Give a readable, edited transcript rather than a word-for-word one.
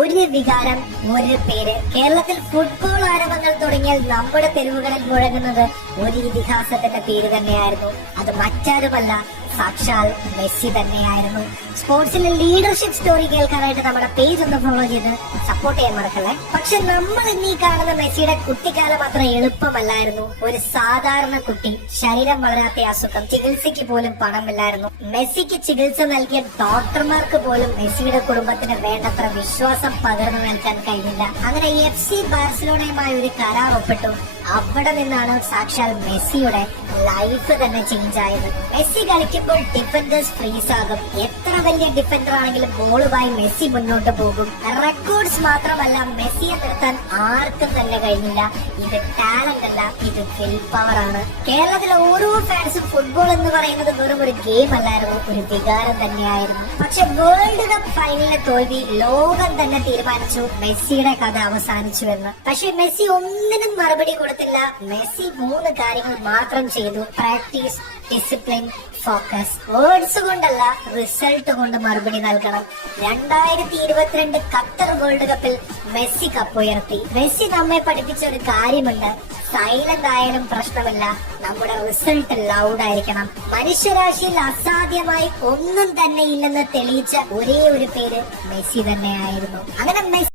ഒരു വികാരം, ഒരു പേര്. കേരളത്തിൽ ഫുട്ബോൾ ആരവങ്ങൾ തുടങ്ങിയാൽ നമ്മുടെ തെരുവുകളിൽ മുഴങ്ങുന്നത് ഒരു ഇതിഹാസത്തിന്റെ പേര് തന്നെയായിരുന്നു. അത് മറ്റാരുമല്ല, സാക്ഷാൽ മെസ്സി തന്നെയായിരുന്നു. സ്പോർട്സിലെ ലീഡർഷിപ്പ് സ്റ്റോറി കേൾക്കാനായിട്ട് നമ്മുടെ പേജ് ഒന്ന് ഫോളോ ചെയ്ത് സപ്പോർട്ട് ചെയ്യാൻ മറക്കല്ലേ. പക്ഷെ നമ്മൾ ഇന്നീ കാണുന്ന മെസ്സിയുടെ കുട്ടിക്കാലം അത്ര എളുപ്പമല്ലായിരുന്നു. ഒരു സാധാരണ കുട്ടി, ശരീരം വളരാത്ത അസുഖം, ചികിത്സയ്ക്ക് പോലും പണമില്ലായിരുന്നു. മെസ്സിക്ക് ചികിത്സ നൽകിയ ഡോക്ടർമാർക്ക് പോലും മെസ്സിയുടെ കുടുംബത്തിന് വേണ്ടത്ര വിശ്വാസം പകർന്നു നൽകാൻ കഴിഞ്ഞില്ല. അങ്ങനെ FC ബാർസലോണയുമായി ഒരു കരാർ ഒപ്പിട്ടു. അവിടെ നിന്നാണ് സാക്ഷാൽ മെസ്സിയുടെ ലൈഫ് തന്നെ ചേഞ്ച് ആയത്. മെസ്സി കളിക്കുമ്പോൾ ഡിഫൻഡേഴ്സ് ഫ്രീസ് ആകും. എത്ര വലിയ ഡിഫൻഡർ ആണെങ്കിലും ബോളുമായി മെസ്സി മുന്നോട്ട് പോകും. റെക്കോർഡ്സ് മാത്രമല്ല, മെസ്സിയെ നിർത്താൻ ആർക്കും തന്നെ കഴിഞ്ഞില്ല. ഇത് ടാലന്റ് അല്ല, ഇത് വിൽ പവർ ആണ്. കേരളത്തിലെ ഓരോ ഫാൻസും ഫുട്ബോൾ എന്ന് പറയുന്നത് വെറും ഒരു ഗെയിം അല്ലായിരുന്നു, ഒരു വികാരം തന്നെയായിരുന്നു. പക്ഷെ വേൾഡ് കപ്പ് ഫൈനലിലെ തോൽവി ലോകം തന്നെ തീരുമാനിച്ചു മെസ്സിയുടെ കഥ അവസാനിച്ചു എന്ന്. പക്ഷെ മെസ്സി ഒന്നിനും മറുപടി കൊടുത്തില്ല. മെസ്സി 3 കാര്യങ്ങൾ മാത്രം ചെയ്തു: പ്രാക്ടീസ്, ഡിസിപ്ലിൻ, ഫോക്കസ്. വേർഡ്സ് കൊണ്ടല്ല, റിസൾട്ട് കൊണ്ട് മറുപടി നൽകണം. 2022 ഖത്തർ വേൾഡ് കപ്പിൽ മെസ്സി കപ്പുയർത്തി. മെസ്സി നമ്മെ പഠിപ്പിച്ച ഒരു കാര്യമുണ്ട്: സൈലന്റ് ആയാലും പ്രശ്നമില്ല, നമ്മുടെ റിസൾട്ട് ലൗഡ് ആയിരിക്കണം. മനുഷ്യരാശിയിൽ അസാധ്യമായി ഒന്നും തന്നെ ഇല്ലെന്ന് തെളിയിച്ച ഒരേ ഒരു പേര് മെസ്സി തന്നെയായിരുന്നു. അങ്ങനെ മെസ്സി